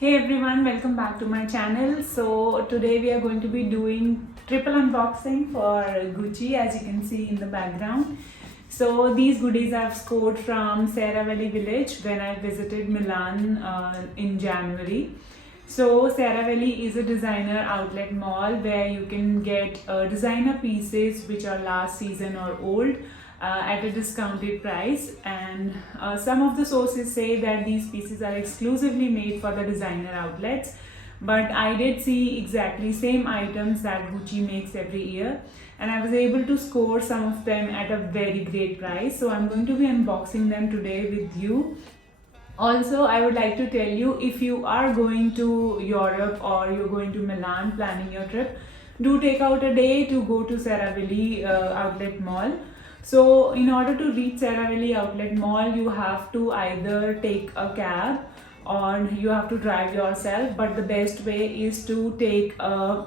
Hey everyone, welcome back to my channel. So today we are going to be doing triple unboxing for Gucci, as you can see in the background. So these goodies I've scored from Sierra Valley Village when I visited Milan in January. So Sierra Valley is a designer outlet mall where you can get designer pieces which are last season or old at a discounted price, and some of the sources say that these pieces are exclusively made for the designer outlets, but I did see exactly same items that Gucci makes every year, and I was able to score some of them at a very great price. So I'm going to be unboxing them today with you. Also, I would like to tell you, if you are going to Europe or you're going to Milan planning your trip, do take out a day to go to Sierra Valley Outlet Mall. So, in order to reach Sierra Valley Outlet Mall, you have to either take a cab or you have to drive yourself. But the best way is to take a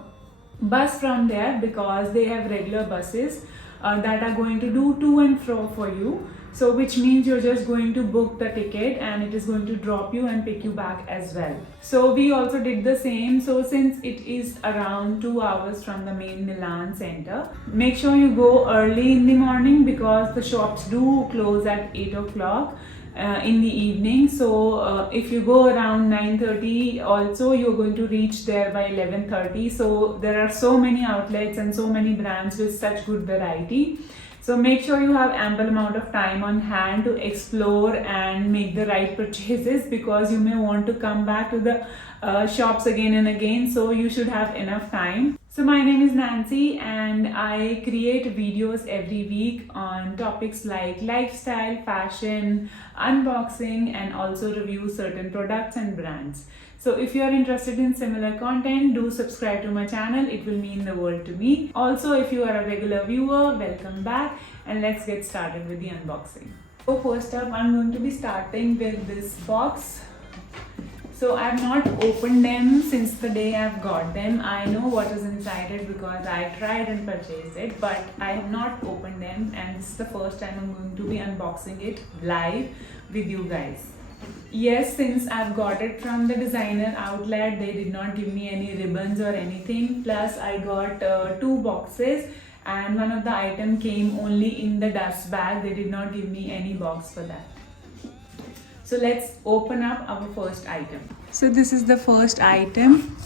bus from there, because they have regular buses that are going to do to and fro for you. So which means you're just going to book the ticket and it is going to drop you and pick you back as well. So we also did the same. So since it is around 2 hours from the main Milan center, make sure you go early in the morning, because the shops do close at 8 o'clock in the evening. So if you go around 9:30, also you're going to reach there by 11:30. So there are so many outlets and so many brands with such good variety. So make sure you have ample amount of time on hand to explore and make the right purchases, because you may want to come back to the shops again and again. So you should have enough time. So my name is Nancy and I create videos every week on topics like lifestyle, fashion, unboxing, and also review certain products and brands. So if you are interested in similar content, do subscribe to my channel. It will mean the world to me. Also, if you are a regular viewer, welcome back, and let's get started with the unboxing. So first up, I'm going to be starting with this box. So I've not opened them since the day I've got them. I know what is inside it because I tried and purchased it, but I have not opened them, and this is the first time I'm going to be unboxing it live with you guys. Yes, since I've got it from the designer outlet, they did not give me any ribbons or anything. Plus I got two boxes, and one of the item came only in the dust bag. They did not give me any box for that. So let's open up our first item. So this is the first item.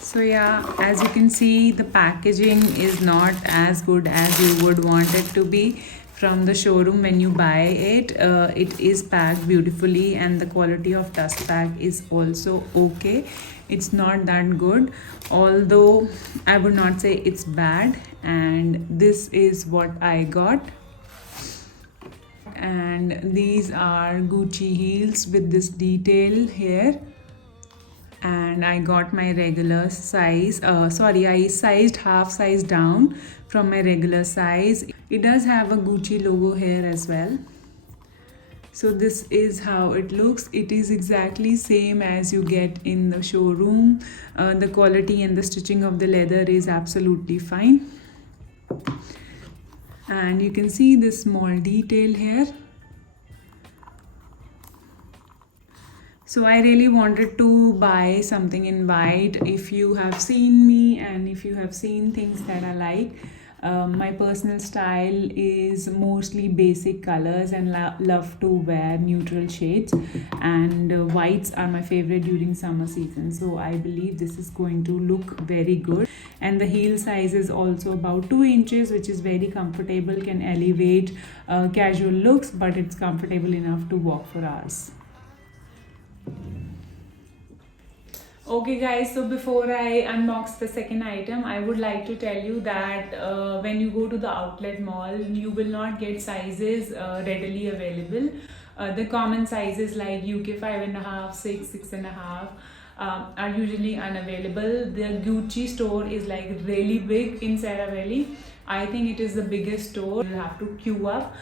So yeah, as you can see, the packaging is not as good as you would want it to be from the showroom when you buy it. It is packed beautifully, and the quality of dust bag is also okay. It's not that good, although I would not say it's bad. And this is what I got. And these are Gucci heels with this detail here. And I got my regular size. I sized half size down from my regular size. It does have a Gucci logo here as well. So this is how it looks. It is exactly same as you get in the showroom. The quality and the stitching of the leather is absolutely fine. And you can see this small detail here. So I really wanted to buy something in white. If you have seen me and if you have seen things that I like, my personal style is mostly basic colors, and love to wear neutral shades, and whites are my favorite during summer season. So I believe this is going to look very good. And the heel size is also about 2 inches, which is very comfortable, can elevate casual looks, but it's comfortable enough to walk for hours. Okay guys, so before I unbox the second item, I would like to tell you that when you go to the outlet mall, you will not get sizes readily available. The common sizes like UK 5.5, 6, 6.5 are usually unavailable. The Gucci store is like really big in Sierra Valley. I think it is the biggest store. You have to queue up.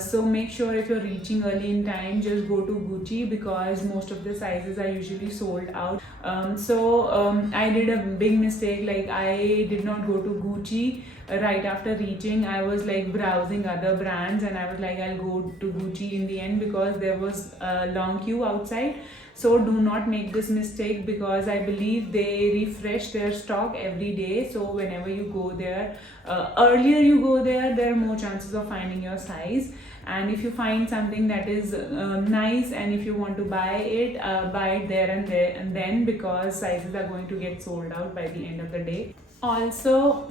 So make sure if you're reaching early in time, just go to Gucci, because most of the sizes are usually sold out. I did a big mistake. Like, I did not go to Gucci right after reaching, I was like browsing other brands, and I was like, I'll go to Gucci in the end because there was a long queue outside. So do not make this mistake, because I believe they refresh their stock every day. So whenever you go there, earlier you go there, there are more chances of finding your size. And if you find something that is nice, and if you want to buy it there and then, because sizes are going to get sold out by the end of the day. Also,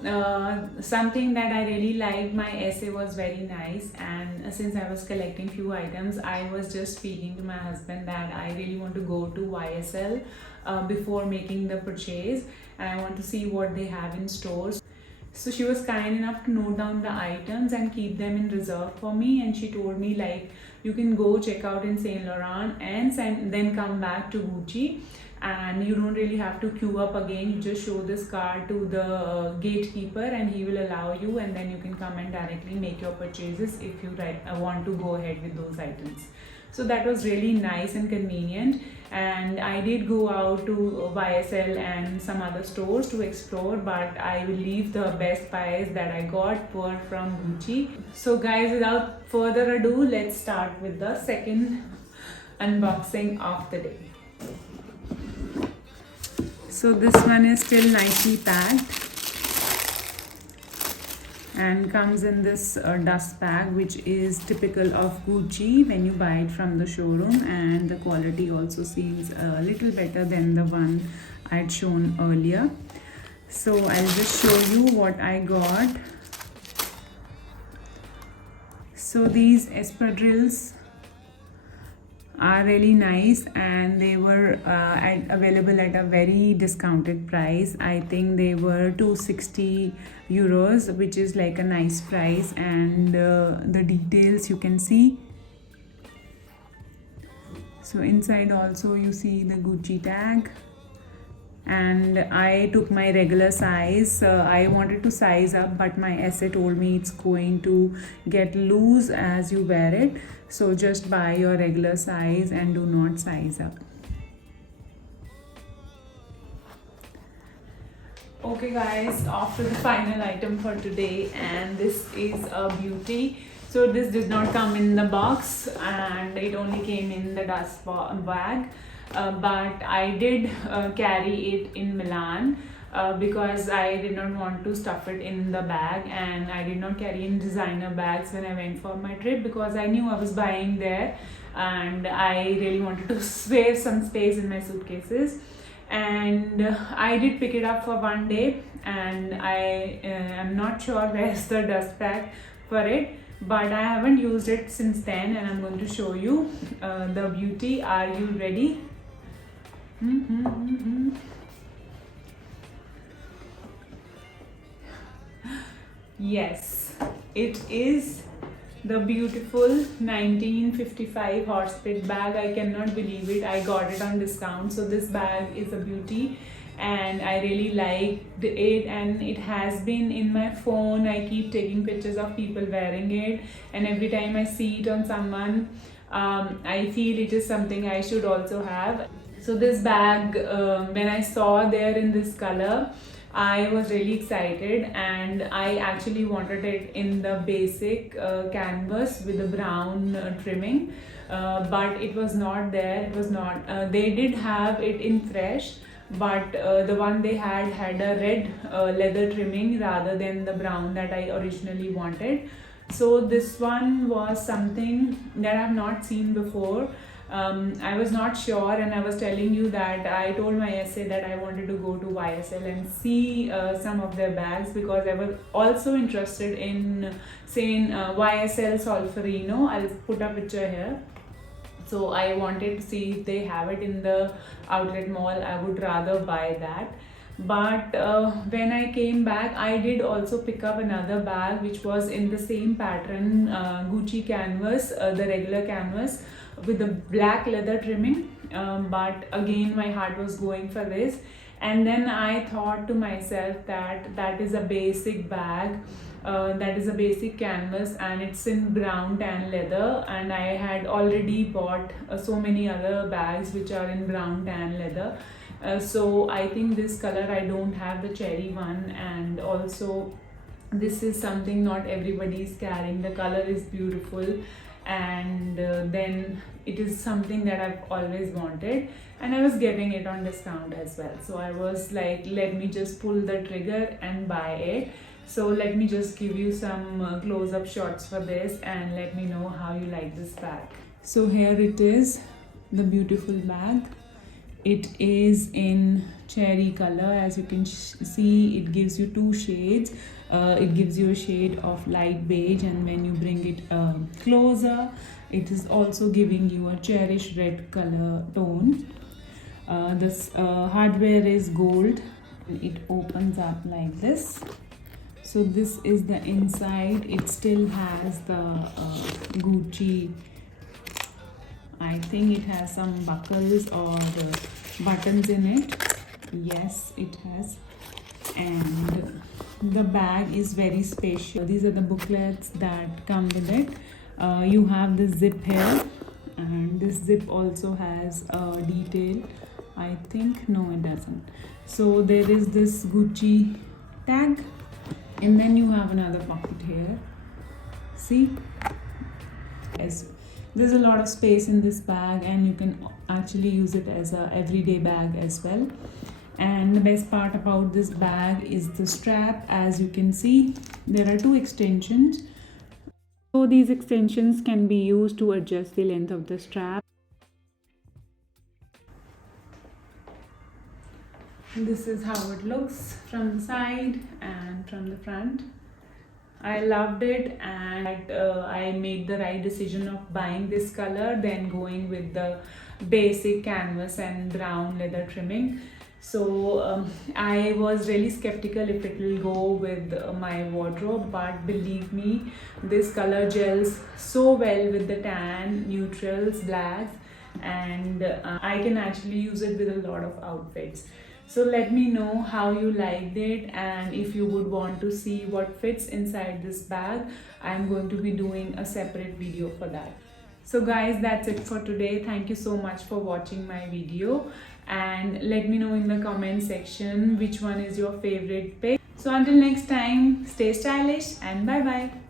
something that I really liked, my essay was very nice, and since I was collecting few items, I was just speaking to my husband that I really want to go to YSL before making the purchase, and I want to see what they have in stores. So she was kind enough to note down the items and keep them in reserve for me, and she told me like, you can go check out in Saint Laurent and then come back to Gucci, and you don't really have to queue up again. You just show this card to the gatekeeper and he will allow you, and then you can come and directly make your purchases if you want to go ahead with those items. So that was really nice and convenient, and I did go out to YSL and some other stores to explore, but I will leave the best buys that I got were from Gucci. So guys, without further ado, let's start with the second unboxing of the day. So this one is still nicely packed and comes in this dust bag, which is typical of Gucci when you buy it from the showroom, and the quality also seems a little better than the one I had shown earlier. So I'll just show you what I got. So these espadrilles are really nice, and they were available at a very discounted price. I think they were 260 euros, which is like a nice price, and the details you can see. So inside also you see the Gucci tag, and I took my regular size. I wanted to size up, but my essay told me it's going to get loose as you wear it, so just buy your regular size and do not size up. Okay guys, off to the final item for today, and this is a beauty. So this did not come in the box, and it only came in the dust bag. But I did carry it in Milan because I did not want to stuff it in the bag, and I did not carry in designer bags when I went for my trip, because I knew I was buying there and I really wanted to save some space in my suitcases. And I did pick it up for one day, and I am not sure where's the dust bag for it, but I haven't used it since then, and I'm going to show you the beauty. Are you ready? Yes, it is the beautiful 1955 Horsebit bag. I cannot believe it. I got it on discount. So this bag is a beauty, and I really liked it, and it has been in my phone. I keep taking pictures of people wearing it, and every time I see it on someone, I feel it is something I should also have. So this bag, when I saw there in this color, I was really excited, and I actually wanted it in the basic canvas with the brown trimming, but it was not there. It was not. They did have it in fresh, but the one they had a red leather trimming rather than the brown that I originally wanted. So this one was something that I have not seen before. I was not sure, and I was telling you that I told my essay that I wanted to go to YSL and see some of their bags, because I was also interested in saying YSL Solferino. I'll put a picture here. So I wanted to see if they have it in the outlet mall. I would rather buy that. But when I came back, I did also pick up another bag which was in the same pattern, Gucci canvas, the regular canvas with the black leather trimming, but again my heart was going for this. And then I thought to myself that that is a basic bag, that is a basic canvas, and it's in brown tan leather, and I had already bought so many other bags which are in brown tan leather. So I think this color, I don't have the cherry one, and also this is something not everybody is carrying. The color is beautiful, and then it is something that I've always wanted, and I was getting it on discount as well. So I was like, let me just pull the trigger and buy it. So let me just give you some close-up shots for this, and let me know how you like this bag. So here it is, the beautiful bag. It is in cherry color. As you can see, it gives you two shades. It gives you a shade of light beige, and when you bring it closer, it is also giving you a cherished red color tone. This hardware is gold. It opens up like this. So this is the inside. It still has the Gucci, I think it has some buckles or buttons in it. Yes, it has. And the bag is very spacious. These are the booklets that come with it. You have the zip here, and this zip also has a detail. I think, no, it doesn't. So there is this Gucci tag, and then you have another pocket here. See? Yes. There's a lot of space in this bag, and you can actually use it as a everyday bag as well. And the best part about this bag is the strap. As you can see, there are two extensions. So these extensions can be used to adjust the length of the strap. This is how it looks from the side and from the front. I loved it, and I made the right decision of buying this color than going with the basic canvas and brown leather trimming. So I was really skeptical if it will go with my wardrobe, but believe me, this color gels so well with the tan, neutrals, blacks, and I can actually use it with a lot of outfits. So let me know how you liked it, and if you would want to see what fits inside this bag, I'm going to be doing a separate video for that. So guys, that's it for today. Thank you so much for watching my video, and let me know in the comment section which one is your favorite pick. So until next time, stay stylish and bye bye.